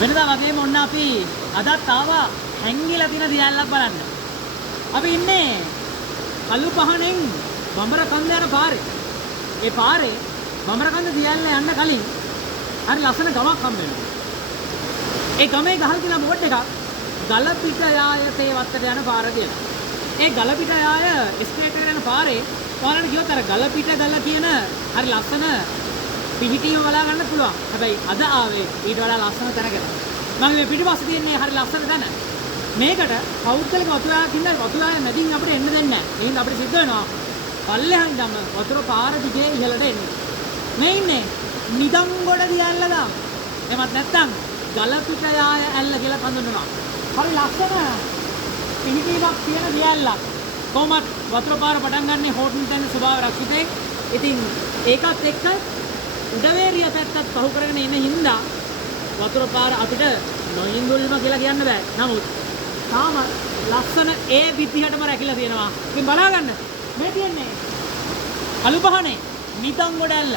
වෙනදා වගේම ඔන්න අපි අදත් ආවා හැංගිලා තියෙන දියැලක් බලන්න. අපි ඉන්නේ කළු පහනෙන් බඹරකන්ද යන පාරේ. ඒ පාරේ බඹරකන්ද දියැල්ල යන්න කලින් හරි ලස්සන ගමක් හම්බ වෙනවා. ඒ ගමේ ගහලා තියෙන බෝඩ් එකක් ගලපිට යායතේ වත්තට යන පාර කියලා. ඒ ගලපිට යාය එස්කලේටර් යන පාරේ ඔයාලට ගියොත් අර ගලපිට ගල කියන හරි ලස්සන පිහිටියම බලා ගන්න පුළුවන්. හැබැයි අද ආවේ ඊට වඩා ලස්සන තැනකට. මම මේ පිටිපස්සේ තියන්නේ හරි ලස්සන තැන. මේකට පෞද්ගලික වතුරක් ඉන්න වතුරාය මැදින් අපිට එන්න දෙන්නේ නැහැ. එහෙනම් අපිට සිද්ධ වෙනවා පල්ලෙහාන් ගම වතුර පාර දිගේ ඉහළට එන්න. මේ ඉන්නේ නිදම්ගොඩ දියැල්ල ගම. එමත් නැත්තම් ගලපිට යාය ඇල්ල කියලා හඳුන්වනවා. හරි ලස්සන පිහිටීමක් තියෙන දියැල්ලක්. කොහොමත් වතුර පාර පටන් ගන්නේ හෝටල් තැන ස්වභාව රක්ෂිතේ. ඉතින් ඒකත් එක්ක උඩවේරිය පැත්තත් පහු කරගෙන ඉන්න හින්දා වතුර පාර අපිට නොයින්දුල්ම කියලා කියන්න බෑ. නමුත් තාම ලස්සන ඒ විදිහටම රැකිලා තියෙනවා. ඉතින් බලා ගන්න. මේ තියන්නේ කළු පහනේ නිදම්ගොඩ ඇල්ල.